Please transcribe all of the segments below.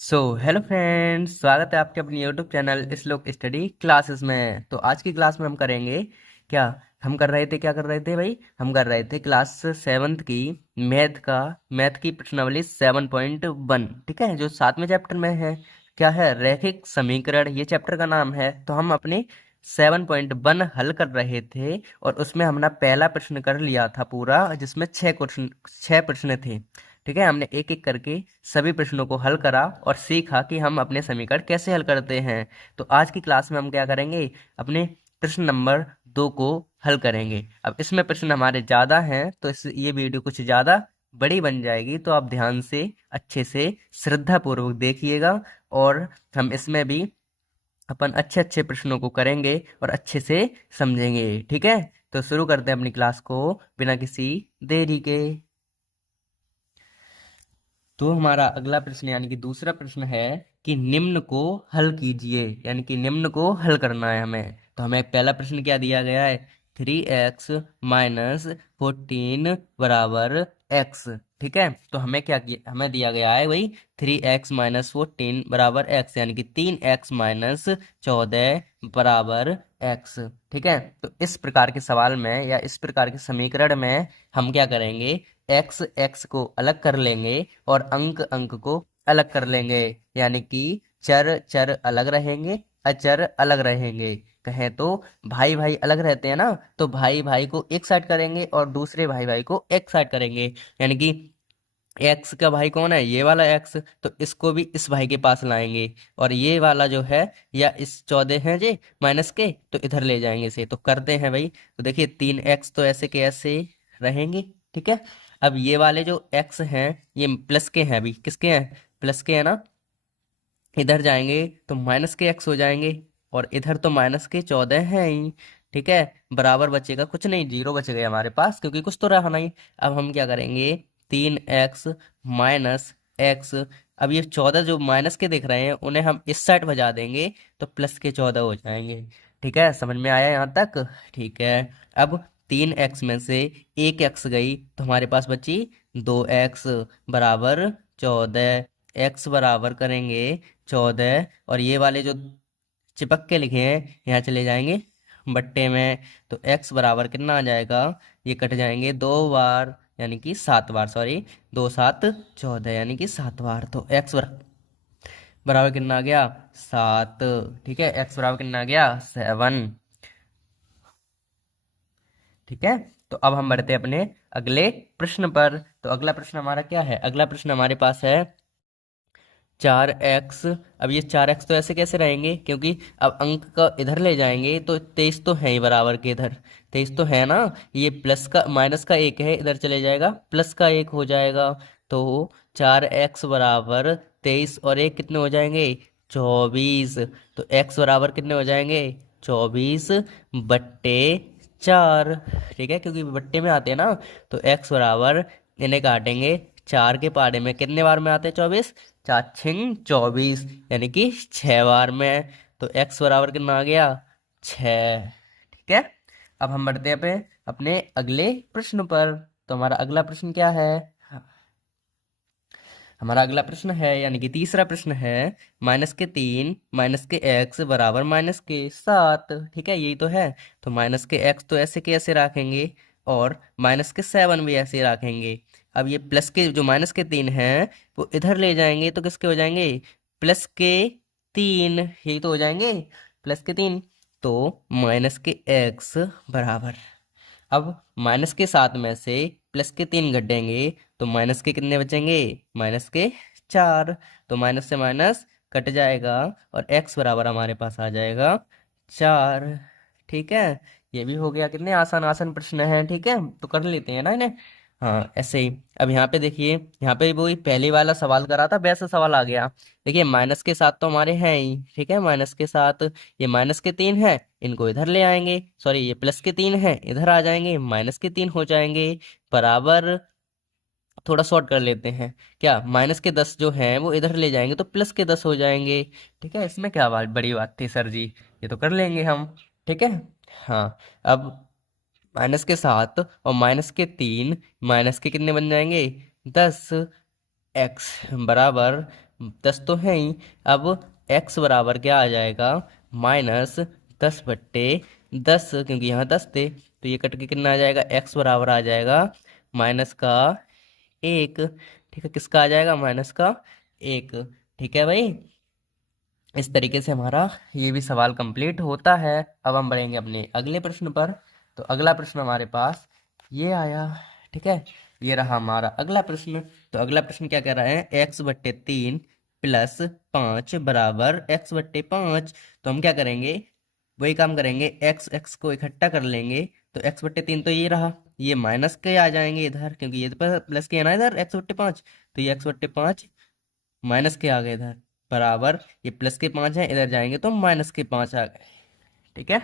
Hello friends, स्वागत है आपके अपने यूट्यूब चैनल श्लोक स्टडी क्लासेस में। तो आज की क्लास में हम करेंगे क्या। क्या कर रहे थे भाई, हम कर रहे थे क्लास सेवन्थ की मैथ की प्रश्नावली 7.1। ठीक है, जो 7वें चैप्टर में है। क्या है, रैखिक समीकरण, ये चैप्टर का नाम है। तो हम अपने 7.1 हल कर रहे थे और उसमें हमने पहला प्रश्न कर लिया था पूरा, जिसमें 6 प्रश्न थे। ठीक है, हमने एक एक करके सभी प्रश्नों को हल करा और सीखा कि हम अपने समीकरण कैसे हल करते हैं। तो आज की क्लास में हम क्या करेंगे, अपने प्रश्न नंबर 2 को हल करेंगे। अब इसमें प्रश्न हमारे ज़्यादा हैं तो ये वीडियो कुछ ज़्यादा बड़ी बन जाएगी, तो आप ध्यान से अच्छे से श्रद्धा पूर्वक देखिएगा। और हम इसमें भी अपन अच्छे अच्छे प्रश्नों को करेंगे और अच्छे से समझेंगे। ठीक है, तो शुरू करते हैं अपनी क्लास को बिना किसी देरी के। तो हमारा अगला प्रश्न यानी कि दूसरा प्रश्न है कि निम्न को हल कीजिए, यानी कि निम्न को हल करना है हमें। तो हमें पहला प्रश्न क्या दिया गया है, 3x-14 बराबर x। ठीक है, तो हमें क्या किया, हमें दिया गया है वही 3x-14 बराबर x, यानी कि 3x-14 बराबर x। ठीक है, तो इस प्रकार के सवाल में या इस प्रकार के समीकरण में हम क्या करेंगे, एक्स एक्स को अलग कर लेंगे और अंक अंक को अलग कर लेंगे। यानी कि चर चर अलग रहेंगे, अचर अलग रहेंगे। कहें तो भाई भाई अलग रहते हैं ना, तो भाई भाई को एक साइड करेंगे और दूसरे भाई भाई को एक साइड करेंगे। यानी कि एक्स का भाई कौन है, ये वाला एक्स, तो इसको भी इस भाई के पास लाएंगे। और ये वाला जो है, या इस 14 है जे माइनस के, तो इधर ले जाएंगे इसे। तो करते हैं भाई, तो देखिए 3x तो ऐसे के ऐसे रहेंगे। ठीक है, अब ये वाले जो x हैं ये प्लस के हैं, अभी किसके हैं, प्लस के हैं ना। इधर जाएंगे तो माइनस के x हो जाएंगे और इधर तो माइनस के 14 हैं ही। ठीक है, बराबर बचेगा कुछ नहीं, जीरो बच गए हमारे पास, क्योंकि कुछ तो रहा नहीं। अब हम क्या करेंगे, 3x माइनस एक्स। अब ये 14 जो माइनस के दिख रहे हैं उन्हें हम इस साइड भजा देंगे, तो प्लस के 14 हो जाएंगे। ठीक है, समझ में आया यहाँ तक। ठीक है, अब 3x में से एक x गई तो हमारे पास बची 2x बराबर 14। x बराबर करेंगे 14, और ये वाले जो चिपक के लिखे हैं यहाँ चले जाएंगे बट्टे में। तो x बराबर कितना आ जाएगा, ये कट जाएंगे 2 बार, यानी कि 7 बार, सॉरी, 2 7 14, यानी कि 7 बार। तो x बराबर कितना आ गया, 7। ठीक है, x बराबर कितना आ गया, 7। ठीक है, तो अब हम बढ़ते हैं अपने अगले प्रश्न पर। तो अगला प्रश्न हमारा क्या है, अगला प्रश्न हमारे पास है 4x। अब ये 4x तो ऐसे कैसे रहेंगे, क्योंकि अब अंक का इधर ले जाएंगे तो 23 तो है ही बराबर के इधर, 23 तो है ना। ये प्लस का माइनस का एक है, इधर चले जाएगा प्लस का एक हो जाएगा। तो 4x बराबर 23 और एक कितने हो जाएंगे, 24। तो x बराबर कितने हो जाएंगे, 24 बट्टे 4। ठीक है, क्योंकि बट्टे में आते हैं ना, तो x बराबर, इन्हें काटेंगे 4 के पहाड़े में कितने बार में आते हैं, 24, 4 6 24, यानी कि 6 बार में। तो x बराबर कितना आ गया, 6। ठीक है, अब हम बढ़ते हैं अपने अगले प्रश्न पर। तो हमारा अगला प्रश्न क्या है, हमारा अगला प्रश्न है यानी कि तीसरा प्रश्न है, -3 -x बराबर -7। ठीक है, यही तो है। तो -x तो ऐसे के ऐसे रखेंगे और -7 भी ऐसे रखेंगे। अब ये प्लस के जो -3 हैं वो इधर ले जाएंगे तो किसके हो जाएंगे, +3। यही तो हो जाएंगे, +3। तो -x बराबर, अब -7 में से +3 घटेंगे तो माइनस के कितने बचेंगे, -4। तो माइनस से माइनस कट जाएगा और x बराबर हमारे पास आ जाएगा 4। ठीक है, ये भी हो गया, कितने आसान आसान प्रश्न हैं। ठीक है, तो कर लेते हैं ना इन्हें। हाँ, ऐसे ही। अब यहाँ पे देखिए, यहाँ पे वही पहले वाला सवाल करा था वैसा सवाल आ गया। देखिए -7 तो हमारे हैं ही। ठीक है, -7, ये -3 है, इनको इधर ले आएंगे, सॉरी ये +3 है, इधर आ जाएंगे, -3 हो जाएंगे बराबर। थोड़ा शॉर्ट कर लेते हैं, क्या -10 जो हैं वो इधर ले जाएंगे तो +10 हो जाएंगे। ठीक है, इसमें क्या बात बड़ी बात थी सर जी, ये तो कर लेंगे हम। ठीक है, हाँ। अब -7 और -3, माइनस के कितने बन जाएंगे, 10। x बराबर 10 तो है ही। अब x बराबर क्या आ जाएगा, -10/10, क्योंकि यहाँ 10 थे तो ये कट के कितना आ जाएगा, x बराबर आ जाएगा -1। ठीक है, किसका आ जाएगा, -1। ठीक है भाई, इस तरीके से हमारा ये भी सवाल कंप्लीट होता है। अब हम बढ़ेंगे अपने अगले प्रश्न पर। तो अगला प्रश्न हमारे पास ये आया। ठीक है, ये रहा हमारा अगला प्रश्न। तो अगला प्रश्न क्या कह रहा है, x/3 + 5 बराबर x/5। तो हम क्या करेंगे, वही काम करेंगे, एक्स एक्स को इकट्ठा कर लेंगे। तो x/3 तो ये रहा, ये माइनस के आ जाएंगे इधर, क्योंकि ये तो प्लस के है ना इधर, x/5। तो ये x/5 माइनस के आ गए इधर, बराबर ये प्लस के 5 है, इधर जाएंगे तो -5 आ गए। ठीक है,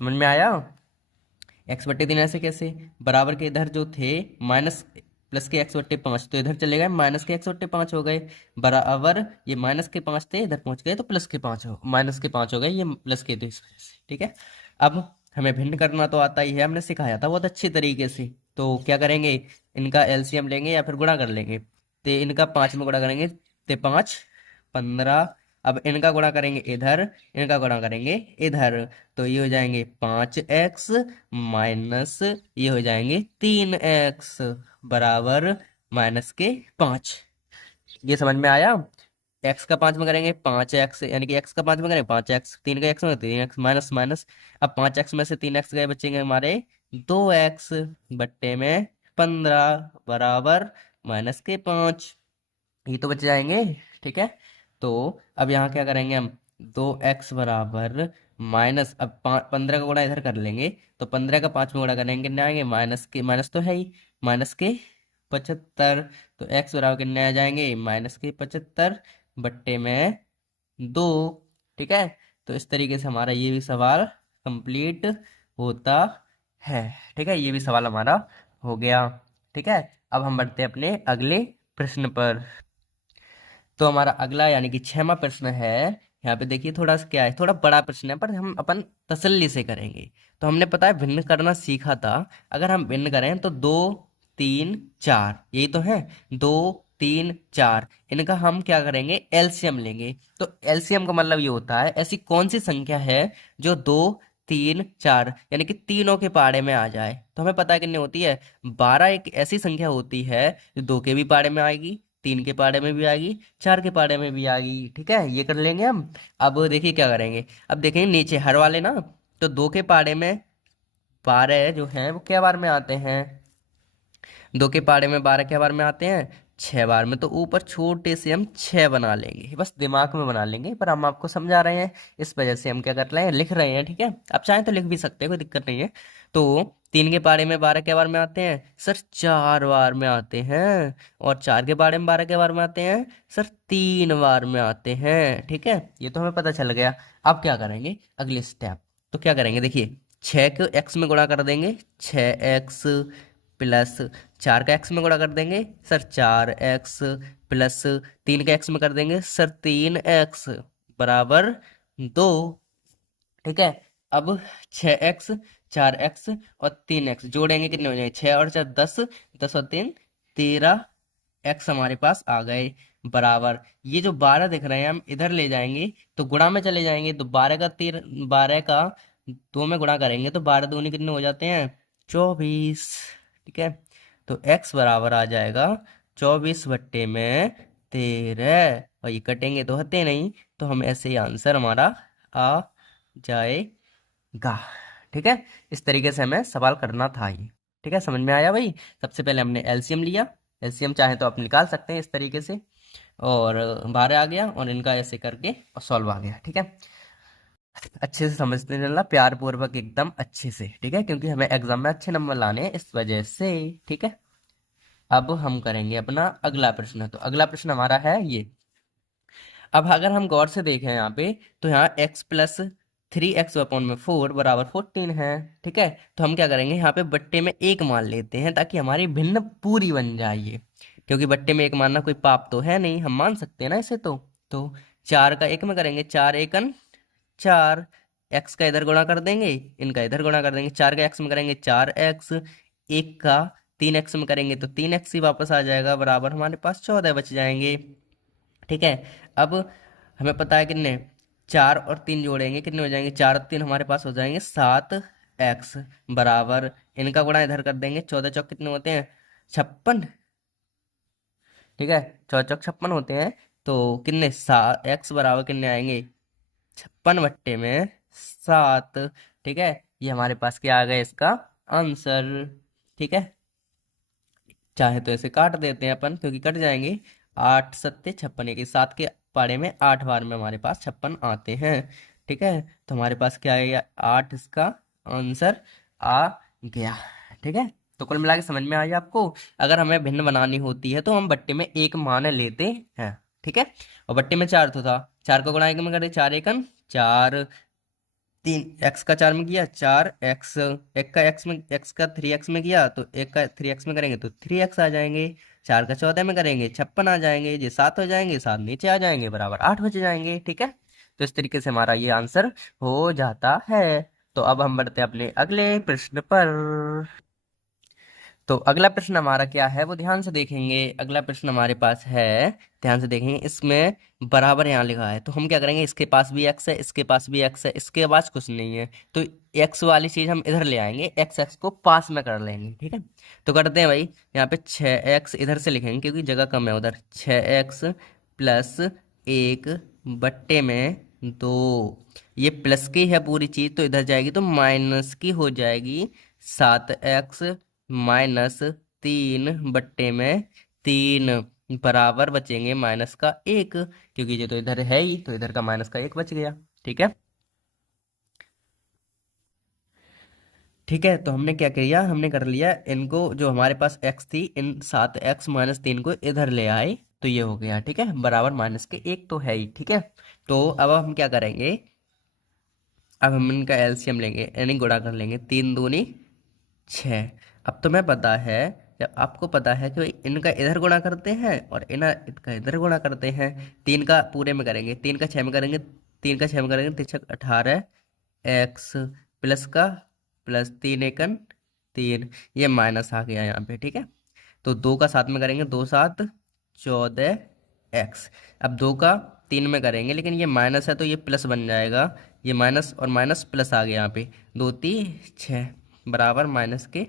समझ में आया। x/3 ऐसे कैसे, बराबर के इधर जो थे माइनस प्लस के x/5, तो इधर चले गए माइनस के x/5 हो गए, बराबर ये -5 थे, इधर पहुंच गए तो -5 हो गए, ये प्लस के थे इस वजह से। ठीक है, अब हमें भिन्न करना तो आता ही है, हमने सिखाया था बहुत अच्छी तरीके से। तो क्या करेंगे, इनका एलसीएम लेंगे या फिर गुणा कर लेंगे। तो इनका 5 में गुणा करेंगे तो 5 15। अब इनका गुणा करेंगे इधर, इनका गुणा करेंगे इधर, तो ये हो जाएंगे 5x माइनस ये हो जाएंगे 3x बराबर -5। ये समझ में आया। x का 5 में करेंगे 5x, यानी कि x का 5 में करेंगे 5x, 3 का x में 3x माइनस माइनस। अब 5x में से 3x गए, बचेंगे हमारे 2x बट्टे में 15 बराबर -5। ये तो बच जाएंगे। ठीक है, तो अब यहाँ क्या करेंगे हम, 2x बराबर माइनस, अब 15 का गुणा इधर कर लेंगे, तो 15 का 5 में गुणा करेंगे कितने आएंगे, माइनस के, माइनस तो है ही, -75। तो x बराबर कितने आ जाएंगे, -75 बट्टे में 2। ठीक है, तो इस तरीके से हमारा ये भी सवाल कंप्लीट होता है। ठीक है, ये भी सवाल हमारा हो गया। ठीक है, अब हम बढ़ते हैं अपने अगले प्रश्न पर। तो हमारा अगला यानी कि 6वां प्रश्न है। यहाँ पे देखिए, थोड़ा सा क्या है, थोड़ा बड़ा प्रश्न है, पर हम अपन तसल्ली से करेंगे। तो हमने पता है भिन्न करना सीखा था, अगर हम भिन्न करें तो 2 3 4, यही तो है, 2 3 4, इनका हम क्या करेंगे, एलसीएम लेंगे। तो एलसीएम का मतलब ये होता है, ऐसी कौन सी संख्या है जो 2 3 4 यानी कि तीनों के पाड़े में आ जाए। तो हमें पता है कितनी होती है, 12 एक ऐसी संख्या होती है जो 2 के भी पाड़े में आएगी, 3 के पाड़े में भी आएगी, 4 के पाड़े में भी आएगी। ठीक है, ये कर लेंगे हम। अब देखिए क्या करेंगे, अब देखेंगे नीचे हर वाले ना, तो 2 के पाड़े में 12 जो हैं वो क्या बार में आते हैं, 2 के पाड़े में 12 क्या बार में आते हैं, 6 बार में। तो ऊपर छोटे से हम 6 बना लेंगे, बस दिमाग में बना लेंगे, पर हम आपको समझा रहे हैं, इस वजह से हम क्या कर रहे हैं, लिख रहे हैं। ठीक है, आप चाहें तो लिख भी सकते हैं, कोई दिक्कत नहीं है। तो 3 के पाड़े में 12 क्या बार में आते हैं सर, 4 बार में आते हैं। और 4 के पाड़े में 12 क्या बार में आते हैं सर, 3 बार में आते हैं। ठीक है, ये तो हमें पता चल गया। अब क्या करेंगे, अगले स्टेप। तो क्या करेंगे, देखिए 6 को x में गुणा कर देंगे, 6x प्लस 4 का x में गुणा कर देंगे सर, 4x प्लस 3 का x में कर देंगे सर, 3x बराबर 2। ठीक है, अब 6x 4x और 3x जोड़ेंगे, कितने हो जाएंगे, 6 और 4 10, 10 और 3 13 x हमारे पास आ गए, बराबर ये जो 12 दिख रहे हैं हम इधर ले जाएंगे, तो गुणा में चले जाएंगे, तो 12 का 2 में गुणा करेंगे तो 12 दूनी कितने हो जाते हैं, 24। ठीक है, तो x बराबर आ जाएगा 24 बट्टे में 13, और ये कटेंगे तो होते नहीं, तो हम ऐसे ही आंसर हमारा आ जाएगा। ठीक है, इस तरीके से हमें सवाल करना था ये। ठीक है, समझ में आया भाई। सबसे पहले हमने एलसीएम लिया, एलसीएम चाहे तो आप निकाल सकते हैं इस तरीके से, और 12 आ गया, और इनका ऐसे करके और सॉल्व आ गया। ठीक है, अच्छे से समझते चलना, प्यार पूर्वक एकदम अच्छे से। ठीक है, क्योंकि हमें एग्जाम में अच्छे नंबर लाने हैं इस वजह से। ठीक है, अब हम करेंगे अपना अगला प्रश्न। तो अगला प्रश्न हमारा है ये। अब अगर हम गौर से देखें यहाँ पे, तो यहाँ x+3x/4 बराबर 14 है। ठीक है, तो हम क्या करेंगे, यहाँ पे बट्टे में 1 मान लेते हैं, ताकि हमारी भिन्न पूरी बन जाए ये, क्योंकि बट्टे में 1 मानना कोई पाप तो है नहीं, हम मान सकते हैं ना इसे। तो 4 का 1 में करेंगे, 4 एकन 4, x का इधर गुणा कर देंगे, इनका इधर गुणा कर देंगे, 4 का x में करेंगे 4x, 1 का 3x में करेंगे तो 3x ही वापस आ जाएगा, बराबर हमारे पास 14 बच जाएंगे। ठीक है। अब हमें पता है कितने, 4 और 3 जोड़ेंगे कितने हो जाएंगे, 4 और 3 हमारे पास हो जाएंगे 7x बराबर, इनका गुणा इधर कर देंगे, 14 चौक कितने होते हैं, 56। ठीक है, 14 चौक 56 होते हैं। तो कितने, x बराबर कितने आएंगे, 56/7। ठीक है, ये हमारे पास क्या आ गया इसका आंसर। ठीक है, चाहे तो ऐसे काट देते हैं अपन क्योंकि कट जाएंगे। 8 × 7 = 56, एक 7 के पारे में 8 बार में हमारे पास 56 आते हैं। ठीक है, तो हमारे पास क्या है, 8 इसका आंसर आ गया। ठीक है, तो कुल मिला के समझ में आई आपको। अगर हमें भिन्न बनानी होती है तो हम बट्टे में एक मान लेते हैं। ठीक है, और बट्टे में 4 तो था, 4 का गुणा एक में करें, 4 × 1 = 4, 3x का 4 में किया 4x, एक का x में, x का 3x में किया तो एक का 3x में करेंगे तो 3x आ जाएंगे, 4 का 14 में करेंगे 56 आ जाएंगे, ये 7 हो जाएंगे, 7 नीचे आ जाएंगे, बराबर 8 बच जाएंगे। ठीक है, तो इस तरीके से हमारा ये आंसर हो जाता है। तो अब हम बढ़ते हैं अपने अगले प्रश्न पर। तो अगला प्रश्न हमारा क्या है वो ध्यान से देखेंगे। अगला प्रश्न हमारे पास है, ध्यान से देखेंगे, इसमें बराबर यहाँ लिखा है तो हम क्या करेंगे, इसके पास भी x है, इसके पास भी x है, इसके पास कुछ नहीं है, तो x वाली चीज हम इधर ले आएंगे, x को पास में कर लेंगे। ठीक है, तो करते हैं भाई, यहाँ पे 6x इधर से लिखेंगे क्योंकि जगह कम है उधर, 6x + 1 बट्टे में 2, ये प्लस की है पूरी चीज तो इधर जाएगी तो माइनस की हो जाएगी, 7x -3 बट्टे में 3 बराबर बचेंगे -1, क्योंकि ये तो इधर है ही तो इधर का -1 बच गया। ठीक है, ठीक है, तो हमने क्या किया, हमने कर लिया इनको, जो हमारे पास x थी, इन 7x -3 को इधर ले आए तो ये हो गया। ठीक है, बराबर -1 तो है ही। ठीक है, तो अब हम क्या करेंगे, अब हम इनका एलसीएम लेंगे यानी गुणा कर लेंगे, 3 दूनी 6। अब तुम्हें पता है, जब आपको पता है कि भाई इनका इधर गुणा करते हैं और इनका इधर गुणा करते हैं, 3 का पूरे में करेंगे, 3 का 6 में करेंगे, 3 का 6 में करेंगे, 18x प्लस का प्लस 3 × 1 = 3, ये माइनस आ गया यहाँ पे। ठीक है, तो 2 का 7 में करेंगे, 2 7 14x। अब 2 का 3 में करेंगे लेकिन ये माइनस है तो ये प्लस बन जाएगा, ये माइनस और माइनस प्लस आ गया यहाँ पे, 2 3 6 बराबर -1।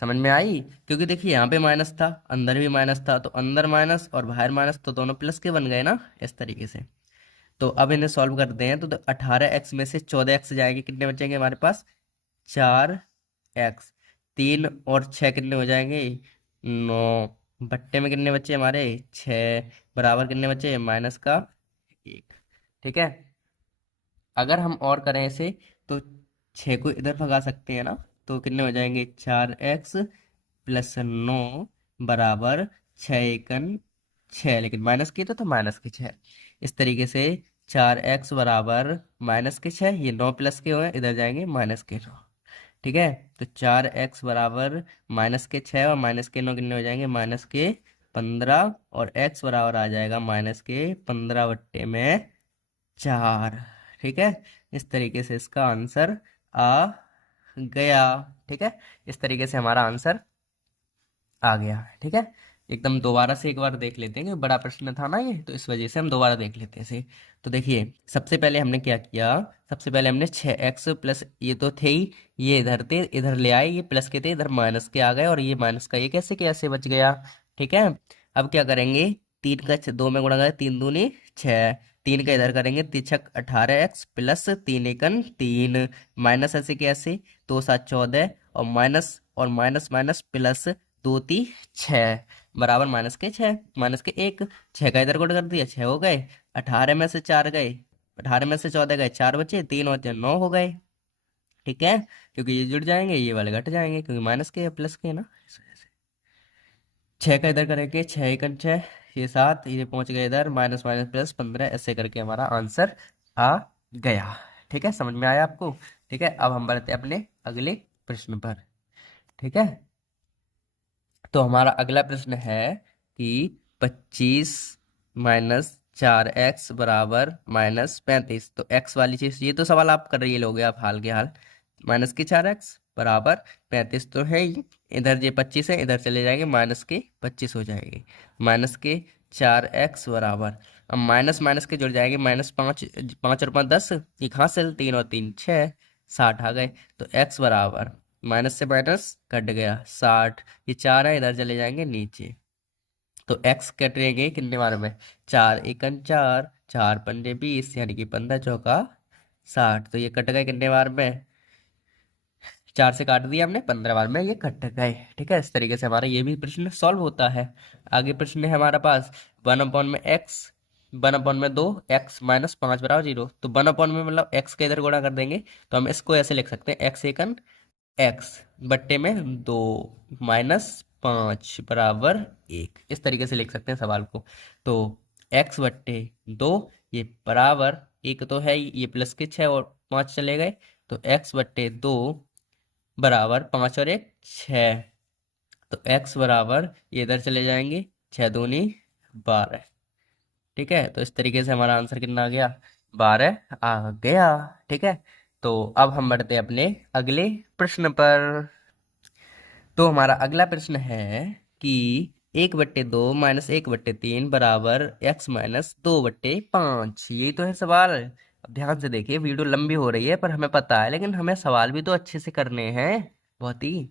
समझ में आई, क्योंकि देखिए यहाँ पे माइनस था, अंदर भी माइनस था, तो अंदर माइनस और बाहर माइनस तो दोनों प्लस के बन गए ना, इस तरीके से। तो अब इन्हें सॉल्व करते हैं तो 18x में से 14x जाएंगे, कितने बचेंगे हमारे पास, 4x, 3 और 6 कितने हो जाएंगे, 9 बट्टे में कितने बच्चे हमारे, 6 बराबर कितने बच्चे, -1। ठीक है, अगर हम और करें इसे तो 6 को इधर भगा सकते हैं ना, तो कितने हो जाएंगे, 4x + 9 बराबर 6 × 6, लेकिन माइनस की तो -6। इस तरीके से 4x बराबर -6, ये 9 प्लस के हुए इधर जाएंगे -9। ठीक है, तो 4x बराबर -6 और -9 कितने हो जाएंगे, -15, और x बराबर आ जाएगा -15 बट्टे में 4। ठीक है, इस तरीके से इसका आंसर आ गया। ठीक है, इस तरीके से हमारा आंसर आ गया। ठीक है, एकदम दोबारा से एक बार देख लेते हैं, क्योंकि बड़ा प्रश्न था ना ये, तो इस वजह से हम दोबारा देख लेते हैं इसे। तो देखिए, सबसे पहले हमने क्या किया, सबसे पहले हमने 6x प्लस, ये तो थे ही, ये इधर थे, इधर ले आए, ये प्लस के थे, इधर माइनस के आ गए, और ये माइनस का ये कैसे कैसे बच गया। ठीक है, अब क्या करेंगे, 3 का 2 में गुणा करें, 3 दूनी 6, 3 का इधर करेंगे, 3 × 6 = 18x प्लस 3 × 3 माइनस ऐसे कैसे, 2 7 14, और माइनस माइनस प्लस 2 3 6 बराबर -1, 6 का इधर गुण कर दिया, 6 हो गए, 18 में से 4 गए, 18 में से 14 गए, 4 बचे, 3 और 9 हो गए। ठीक है, क्योंकि ये जुड़ जाएंगे, ये वाले घट जाएंगे, क्योंकि माइनस के प्लस के ना, इस वजह से। 6 का इधर करेंगे, 6 × 6 ये 7, ये पहुंच गए इधर, माइनस माइनस प्लस 15, ऐसे करके हमारा आंसर आ गया। ठीक है, समझ में आया आपको। ठीक है, अब हम बढ़ते हैं अपने अगले प्रश्न पर। ठीक है, तो हमारा अगला प्रश्न है कि 25 -4x बराबर -35, तो x वाली चीज, ये तो सवाल आप कर रही लोगे आप हाल के हाल, -4x बराबर 35 तो है ही, इधर ये 25 है, इधर चले जाएंगे, -25 हो जाएगी, 4x बराबर, अब माइनस माइनस के जुड़ जाएंगे, -5, 5 और 5 10, एक हासिल, 3 और 3 6, 60 आ गए। तो x बराबर, माइनस से माइनस कट गया 60, ये 4 है, इधर चले जाएंगे नीचे। तो x कटेंगे कितने बार में, 4 एकन 4, 4 पंजे 20, यानी कि 15 चौका 60। तो ये कट गए कितने बार में, 4 से काट दिया हमने, 15 बार में ये कट गए। ठीक है, इस तरीके से हमारा ये भी प्रश्न सॉल्व होता है। आगे प्रश्न है हमारा पास 1/x, 1/2, x -5 बराबर 0। तो 1 में मतलब x के इधर गुणा कर देंगे, तो हम इसको ऐसे लिख सकते हैं, x एकन x बट्टे में 2 -5 बराबर 1, इस तरीके से लिख सकते हैं सवाल को। तो x बट्टे 2 ये बराबर, एक तो है ये प्लस के 6 और 5 चले गए, तो x बट्टे 2 बराबर 5 और 1 6। तो x बराबर, ये इधर चले जाएंगे, 6 दूनी 12। ठीक है, तो इस तरीके से हमारा आंसर कितना आ गया, 12 आ गया। ठीक है, तो अब हम बढ़ते हैं अपने अगले प्रश्न पर। तो हमारा अगला प्रश्न है कि 1/2 -1/3 बराबर x -2/5। यही तो है सवाल। अब ध्यान से देखिए, वीडियो लंबी हो रही है पर हमें पता है, लेकिन हमें सवाल भी तो अच्छे से करने हैं, बहुत ही।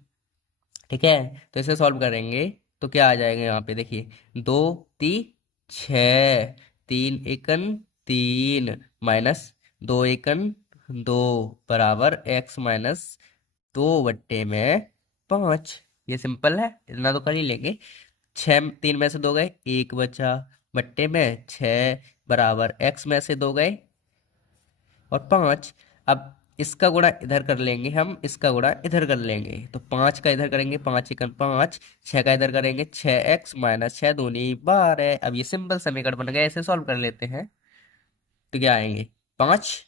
ठीक है, तो इसे सॉल्व करेंगे तो क्या आ जाएगा, यहाँ पे देखिए, 2 ती 6, 3 एकन 3, -2 एकन 2 बराबर x -2/5। ये सिंपल है, इतना तो कर ही लेंगे। 6 3 में से 2 गए, 1 बचा, बट्टे में 6 बराबर x में से 2 गए और 5। अब इसका गुणा इधर कर लेंगे हम, इसका गुणा इधर कर लेंगे, तो 5 का इधर करेंगे, 5 एकन 5, 6 का इधर करेंगे, 6x -6 दूनी 12। अब ये सिंपल समीकरण बन गया, इसे सॉल्व कर लेते हैं। तो क्या आएंगे, 5,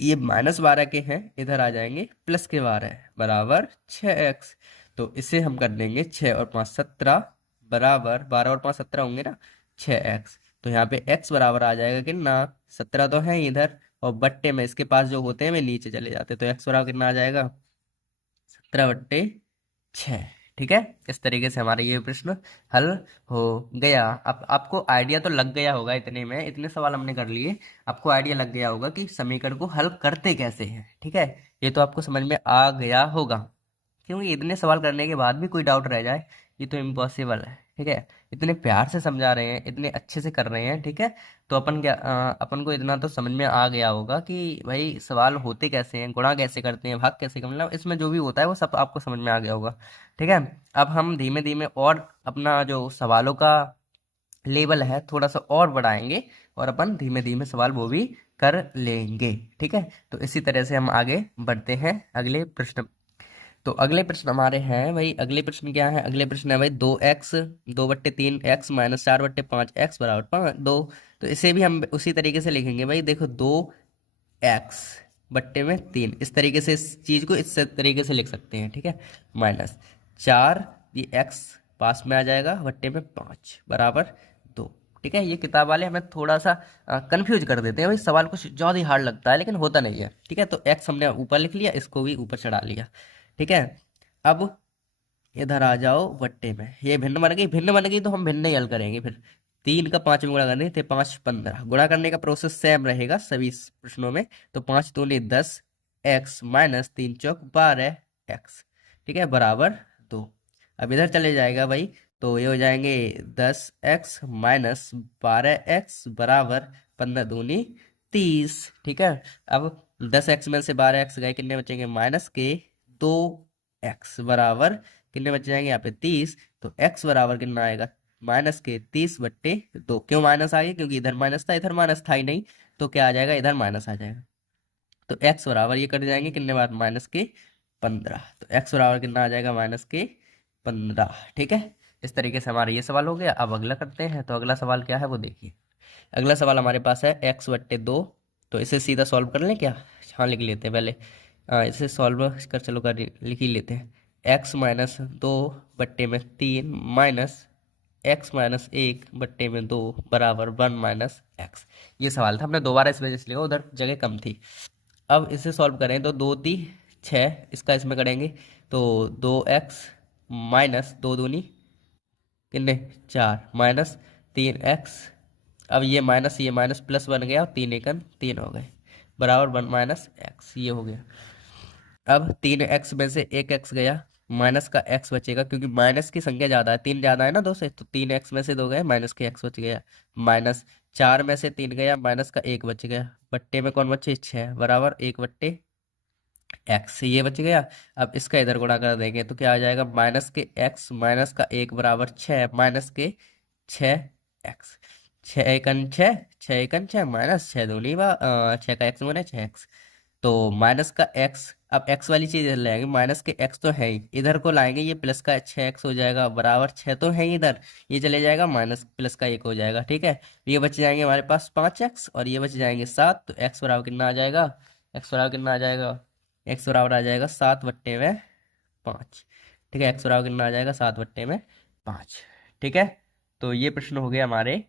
ये -12 के हैं, इधर आ जाएंगे, प्लस के 12 बराबर 6x। तो इसे हम कर देंगे, 6 और 5 17 बराबर, 12 और 5 17 होंगे ना, 6x। तो यहाँ पे x बराबर आ जाएगा कितना, 17 तो है ही इधर, और बट्टे में इसके पास जो होते हैं वे नीचे चले जाते हैं, तो x बराबर कितना आ जाएगा, 17/6। ठीक है, इस तरीके से हमारा ये प्रश्न हल हो गया। अब आपको आइडिया तो लग गया होगा, इतने में इतने सवाल हमने कर लिए, आपको आइडिया लग गया होगा कि समीकरण को हल करते कैसे हैं। ठीक है, ये तो आपको समझ में आ गया होगा, क्योंकि इतने सवाल करने के बाद भी कोई डाउट रह जाए, ये तो इम्पॉसिबल है। ठीक है, इतने प्यार से समझा रहे हैं, इतने अच्छे से कर रहे हैं। ठीक है, तो अपन को इतना तो समझ में आ गया होगा कि भाई सवाल होते कैसे हैं, गुणा कैसे करते हैं, भाग कैसे करते हैं, मतलब इसमें जो भी होता है वो सब आपको समझ में आ गया होगा। ठीक है, अब हम धीमे धीमे और अपना जो सवालों का लेवल है थोड़ा सा और बढ़ाएंगे, और अपन धीमे धीमे सवाल वो भी कर लेंगे। ठीक है, तो इसी तरह से हम आगे बढ़ते हैं अगले प्रश्न। तो अगले प्रश्न हमारे हैं भाई, अगले प्रश्न क्या है, अगले प्रश्न है भाई 2x, 2/3 x -4/5 x बराबर 2। तो इसे भी हम उसी तरीके से लिखेंगे भाई, देखो 2x बट्टे में 3, इस तरीके से इस चीज को इस तरीके से लिख सकते हैं। ठीक है, -4, ये x पास में आ जाएगा, बट्टे में 5 बराबर 2। ठीक है, ये किताब वाले हमें थोड़ा सा कंफ्यूज कर देते हैं भाई, सवाल कुछ ज़्यादा ही हार्ड लगता है, लेकिन होता नहीं है। ठीक है, तो x हमने ऊपर लिख लिया, इसको भी ऊपर चढ़ा लिया। ठीक है, अब इधर आ जाओ बट्टे में, ये भिन्न बन गई, भिन्न बन गई तो हम भिन्न ही हल करेंगे फिर। 3 का 5 में गुणा करने थे, 5 15, गुणा करने का प्रोसेस सेम रहेगा सभी प्रश्नों में। तो 5 दूनी 10 x -3 चौक 12 x। ठीक है, बराबर 2। अब इधर चले जाएगा भाई, तो ये हो जाएंगे 10x -12x बराबर 15 दूनी 30। ठीक है, अब 10x में से 12x गए, कितने बचेंगे, -2x बराबर कितने बच जाएंगे यहाँ पे 30। तो x बराबर कितना आएगा, -30/2। क्यों माइनस आ गया, क्योंकि इधर माइनस था, इधर माइनस था ही नहीं, तो क्या आ जाएगा, इधर माइनस आ जाएगा। तो x बराबर ये कट जाएंगे कितने बार, -15। तो x बराबर कितना आ जाएगा, -15। ठीक है, इस तरीके से हमारा ये सवाल हो गया। अब अगला करते हैं, तो अगला सवाल क्या है वो देखिए। अगला सवाल हमारे पास है x/2। तो इसे सीधा सॉल्व कर लें क्या, हाँ लिख लेते हैं पहले। इसे सॉल्व कर, चलो कर लिख ही लेते हैं। x -2/3 माइनस x -1/2 बराबर 1 x। ये सवाल था, हमने दोबारा इस वजह से लिखा, उधर जगह कम थी। अब इसे सॉल्व करें तो 2 ती 6, इसका इसमें करेंगे, तो 2x -2 दूनी कितने 4 माइनस 3x, अब ये माइनस प्लस बन गया और 3 हो गए, बराबर 1 - x, ये हो गया। अब 3x में से 1x गया, माइनस का x बचेगा, क्योंकि माइनस की संख्या ज़्यादा है, 3 ज़्यादा है ना 2 से, तो 3x में से 2 गए, माइनस के x बच गया। माइनस 4 में से 3 गया, माइनस का 1 बच गया, बट्टे में कौन बचे, 6, बराबर 1/x, ये बच गया। अब इसका इधर गुणा कर देंगे तो क्या आ जाएगा, माइनस के x माइनस का 1 बराबर 6, माइनस के 6x, 6 एकन 6 माइनस 6 का x बने 6x, तो माइनस का x, अब x वाली चीज इधर लाएंगे, माइनस के x तो है ही, इधर को लाएंगे, ये प्लस का 6x हो जाएगा, बराबर 6 तो है ही इधर, ये चले जाएगा, माइनस प्लस का 1 हो जाएगा, ठीक है। ये बच जाएंगे हमारे पास 5x और ये बच जाएंगे 7, तो x बराबर कितना आ जाएगा, x बराबर कितना आ जाएगा, x बराबर आ जाएगा 7/5, ठीक है, x बराबर कितना आ जाएगा, 7/5, ठीक है। तो ये प्रश्न हो गया हमारे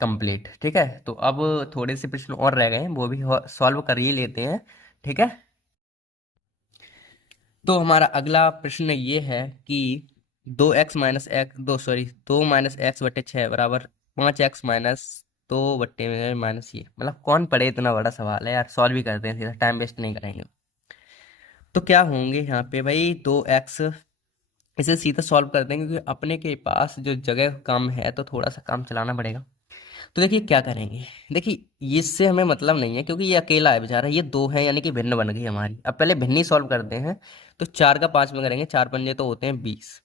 कंप्लीट, ठीक है। तो अब थोड़े से प्रश्न और रह गए हैं, वो भी सॉल्व कर ही लेते हैं, ठीक है। तो हमारा अगला प्रश्न ये है कि 2 - x बराबर 5x माइनस 2 में माइनस, ये मतलब कौन पढ़े, इतना बड़ा सवाल है यार, सॉल्व ही करते हैं सीधा, टाइम वेस्ट नहीं करेंगे। तो क्या होंगे यहाँ पे भाई, 2x, इसे सीधा सॉल्व करते हैं, क्योंकि अपने के पास जो जगह कम है तो थोड़ा सा काम चलाना पड़ेगा। तो देखिए क्या करेंगे, देखिए इससे हमें मतलब नहीं है, क्योंकि ये अकेला है बेचारा, ये 2 है यानी कि भिन्न बन गई हमारी। अब पहले भिन्न ही सॉल्व करते हैं, तो 4 का 5 में करेंगे, 4×5 तो होते हैं 20,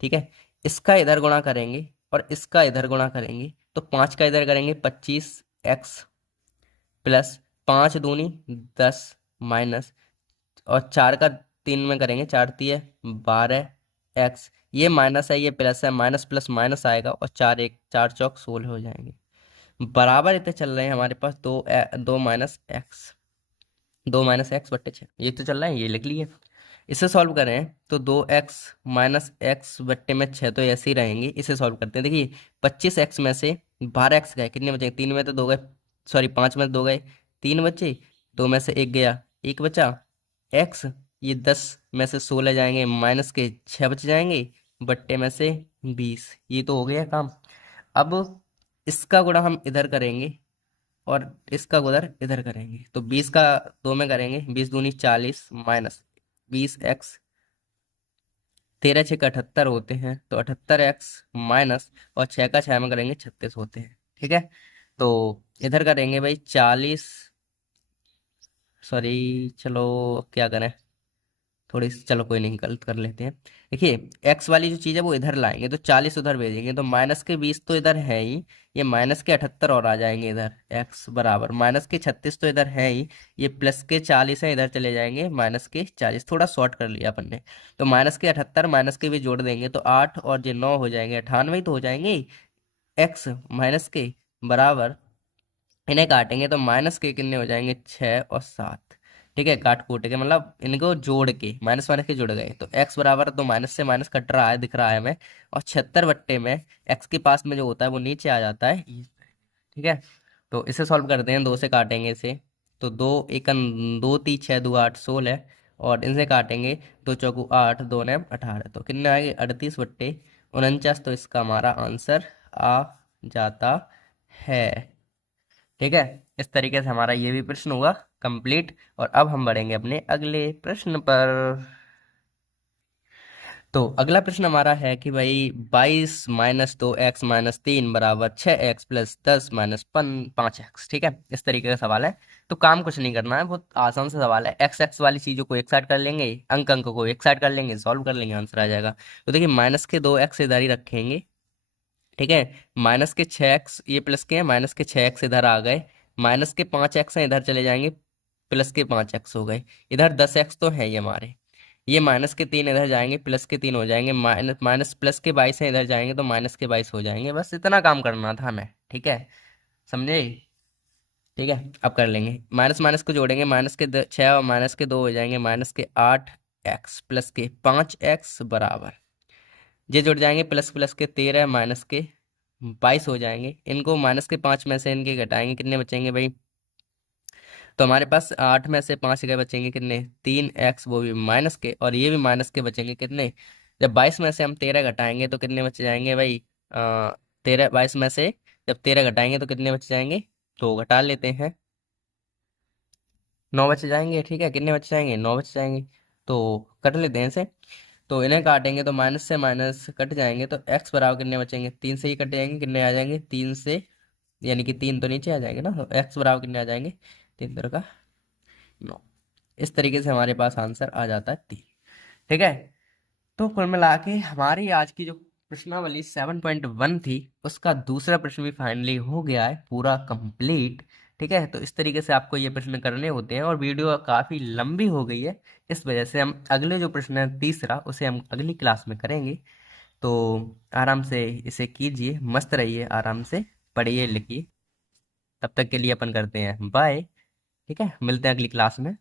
ठीक है। इसका इधर गुणा करेंगे और इसका इधर गुणा करेंगे, तो 5 का इधर करेंगे 25x प्लस 5×2 = 10 माइनस, और 4 का 3 में करेंगे, 4×3 = 12x, ये माइनस है ये प्लस है, माइनस प्लस माइनस आएगा, और 4×1 = 4 × 4 = 16 हो जाएंगे, बराबर इतने चल रहे हैं हमारे पास, दो माइनस एक्स ये तो चल रहा है, ये लिख लिए। इसे सॉल्व करें तो 2x - x/6 तो ऐसे ही रहेंगे, इसे सॉल्व करते हैं। देखिए 25x में से 12x गए, कितने बचे, 3 में तो 2 गए, सॉरी 5 में 2 गए, 3 बचे, 2 में से 1 गया, 1 बचा, x, ये 10 में से 16 जाएंगे, माइनस के 6 बच जाएंगे, बट्टे में से 20, ये तो हो गया काम। अब इसका गुणा हम इधर करेंगे और इसका गुणा इधर करेंगे, तो 20 का 2 में करेंगे, 20×2 = 40 माइनस 20x, 13×6 = 78 होते हैं, तो 78x माइनस, और 6 का 6 में करेंगे 36 होते हैं, ठीक है। तो इधर करेंगे भाई 40, सॉरी चलो क्या करें, थोड़ी चलो कोई नहीं, गलत कर लेते हैं। देखिए एक्स वाली जो चीज़ है वो इधर लाएंगे, तो 40 उधर भेजेंगे, तो माइनस के 20 तो इधर है ही, ये माइनस के 78 और आ जाएंगे इधर, एक्स बराबर माइनस के 36 तो इधर है ही, ये प्लस के 40 है, इधर चले जाएंगे माइनस के 40, थोड़ा शॉर्ट कर लिया अपन ने। तो माइनस के 78 माइनस के भी जोड़ देंगे, तो 8 और ये 9 हो जाएंगे, 98 तो हो जाएंगे, एक्स माइनस के बराबर, इन्हें काटेंगे तो माइनस के कितने हो जाएंगे, 6 और 7, ठीक है, काट कूट के मतलब इनको जोड़ के माइनस माइनस के जुड़ गए, तो x बराबर, तो माइनस से माइनस कट रहा है, दिख रहा है हमें, और 76 में x के पास में जो होता है वो नीचे आ जाता है, ठीक है। तो इसे सॉल्व करते हैं, 2 से काटेंगे इसे, तो 2×2 = 6, 2×8 = 16, और इनसे काटेंगे, 2×4 = 8, 2×9 = 18, तो कितने आएंगे 38/49, तो इसका हमारा आंसर आ जाता है, ठीक है। इस तरीके से हमारा ये भी प्रश्न हुआ कंप्लीट, और अब हम बढ़ेंगे अपने अगले प्रश्न पर। तो अगला प्रश्न हमारा है कि भाई 22 - 2x - 3 बराबर 6x प्लस 10 - 5x, ठीक है, इस तरीके का सवाल है। तो काम कुछ नहीं करना है, बहुत आसान सा सवाल है, एक्स एक्स वाली चीज़ों को एक साइड कर लेंगे, अंक अंक को एक साइड कर लेंगे, सॉल्व कर लेंगे, आंसर आ जाएगा। तो देखिए माइनस के 2x इधर ही रखेंगे, ठीक है, माइनस के 6x, ये प्लस के हैं, माइनस के 6x इधर आ गए, माइनस के 5x हैं, इधर चले जाएंगे, प्लस के 5x हो गए, इधर 10x तो है ही हमारे, ये माइनस के 3 इधर जाएंगे, प्लस के 3 हो जाएंगे, माइनस माइनस प्लस के 22 हैं, इधर जाएंगे तो माइनस के 22 हो जाएंगे, बस इतना काम करना था हमें, ठीक है, समझे, ठीक है। अब कर लेंगे, माइनस माइनस को जोड़ेंगे, माइनस के 6 और माइनस के 2 हो जाएंगे, माइनस के 8x प्लस के 5x बराबर, ये जुड़ जाएंगे, प्लस प्लस के 13 माइनस के 22 हो जाएंगे, इनको माइनस के 5 में से इनके घटाएंगे, कितने बचेंगे भाई, तो हमारे पास 8 में से 5 के बचेंगे कितने, 3x, वो भी माइनस के, और ये भी माइनस के बचेंगे कितने, जब 22 में से हम 13 घटाएंगे तो कितने बच जाएंगे भाई, 13 22 में से जब 13 घटाएंगे तो कितने बच जाएंगे? तो घटा लेते हैं, 9 बच जाएंगे। ठीक है, कितने बच जाएंगे? 9 बच जाएंगे। तो कट लेते हैं इसे। तो इन्हें काटेंगे तो माइनस से माइनस कट जाएंगे, तो एक्स बराबर कितने बचेंगे? 3 से ही कट जाएंगे, कितने आ जाएंगे? 3 से, यानी कि 3 तो नीचे आ जाएंगे ना, तो एक्स बराबर कितने आ जाएंगे? 3 का 9। इस तरीके से हमारे पास आंसर आ जाता है 3। ठीक है, तो कुल मिला के हमारी आज की जो प्रश्नावली 7.1 थी, उसका दूसरा प्रश्न भी फाइनली हो गया है पूरा कंप्लीट। ठीक है, तो इस तरीके से आपको ये प्रश्न करने होते हैं, और वीडियो काफ़ी लंबी हो गई है, इस वजह से हम अगले जो प्रश्न है तीसरा, उसे हम अगली क्लास में करेंगे। तो आराम से इसे कीजिए, मस्त रहिए, आराम से पढ़िए लिखिए। तब तक के लिए अपन करते हैं बाय। ठीक है, मिलते हैं अगली क्लास में।